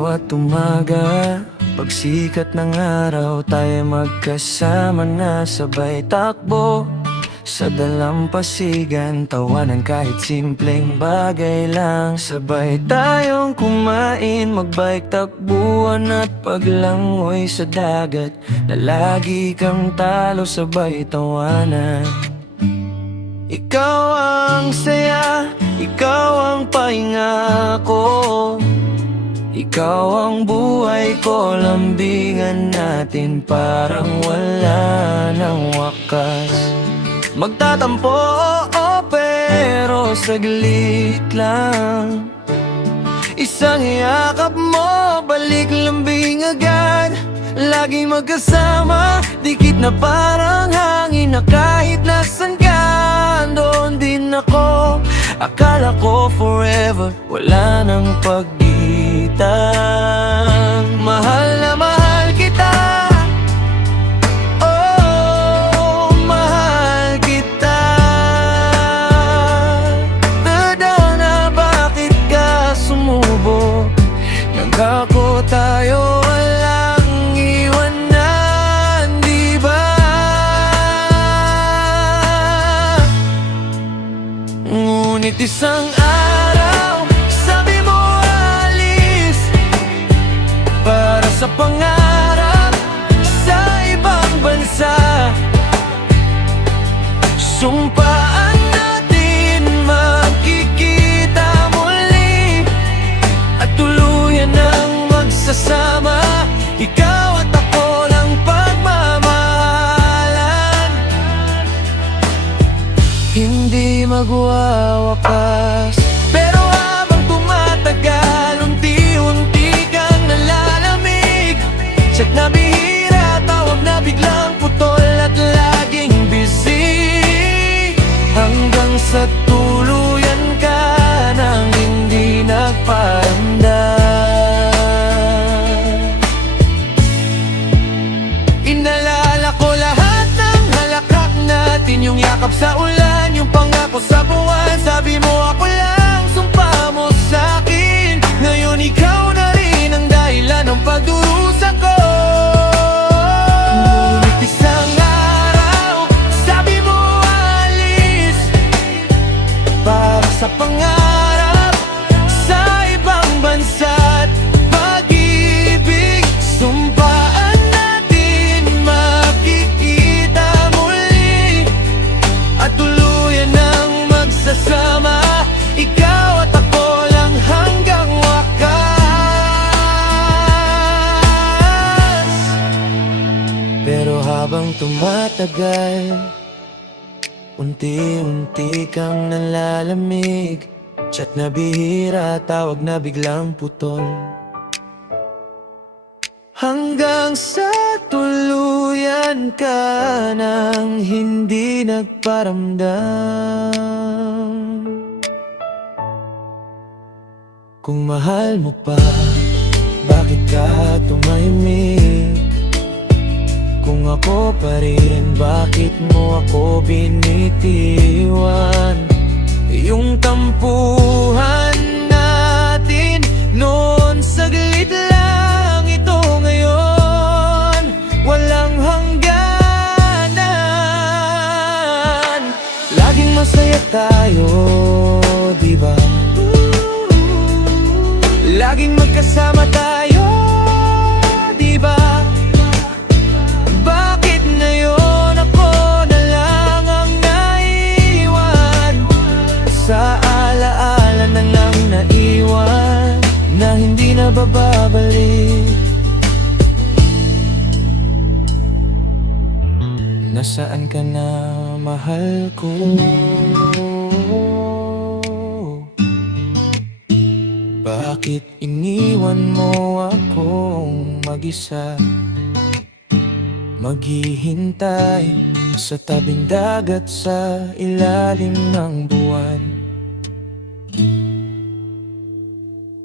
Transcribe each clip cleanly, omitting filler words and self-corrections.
bawat umaga, pagsikat ng araw, tayo magkasama na sabay takbo sa dalampasigan, tawanan kahit simpleng bagay lang. Sabay tayong kumain, magbike, takbuhan at paglangoy sa dagat, na lagi kang talo, sabay tawanan. Ikaw ang saya, ikaw ang pahinga ko, ikaw ang buhay ko, lambingan natin parang wala ng wakas. Magtatampo, pero saglit lang, isang yakap mo, balik lambing agad. Laging magkasama, dikit na parang hangin, na kahit nasan ka, doon din ako. Akala ko forever, wala nang pagitan. Mahal na mahal kita, oh, mahal kita. Tadhana, bakit ka sumubo? Nangako tayo walang iwanan, di ba? Ngunit isang araw, sabi mo alis para sa pangarap sa ibang bansa. Sumpaan natin magkikita muli at tuluyan ng magsasama, ikaw at ako lang pagmamahalan. Hindi magwawakas, pero habang tumatagal, unti-unti kang nalalamig. Chat na bihira, tawag na biglang putol, at laging busy, hanggang sa tuluyan ka nang hindi nagparamdam. Inalala ko lahat ng halakhak natin, yung yakap sa ulan, yung pangako sa buwan. Sabi mo ako lang, sumpa mo sa'kin. Ngayon ikaw na rin ang dahilan ng pagdurusa ko. Ngunit isang araw, sabi mo alis para sa pangarap sa ibang bansa at pag-ibig. Sumpaan natin makikita muli at tuluyan ng magsasama, ikaw at ako lang hanggang wakas. Pero habang tumatagal, unti-unti kang nalalamig. Chat na bihira, tawag na biglang putol, hanggang sa tuluyan ka nang hindi nagparamdam. Kung mahal mo pa, bakit ka tumahimik? Kung ako pa rin, bakit mo ako binitiwan? Yung tampuhan natin noon, saglit lang, ito ngayon walang hangganan. Laging masaya tayo, di ba? Laging magkasama tayo, di ba? Bakit ngayon ako na lang ang naiwan? Sa alaala na lang naiwan, na hindi na bababalik. Nasaan ka na, mahal ko? Bakit iniwan mo akong mag-isa, maghihintay sa tabing dagat sa ilalim ng buwan?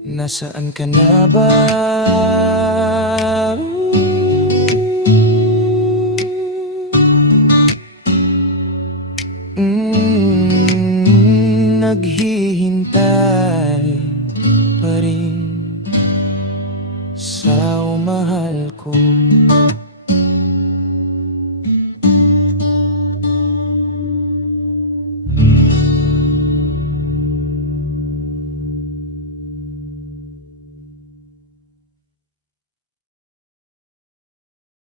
Nasaan ka na ba? Naghihintay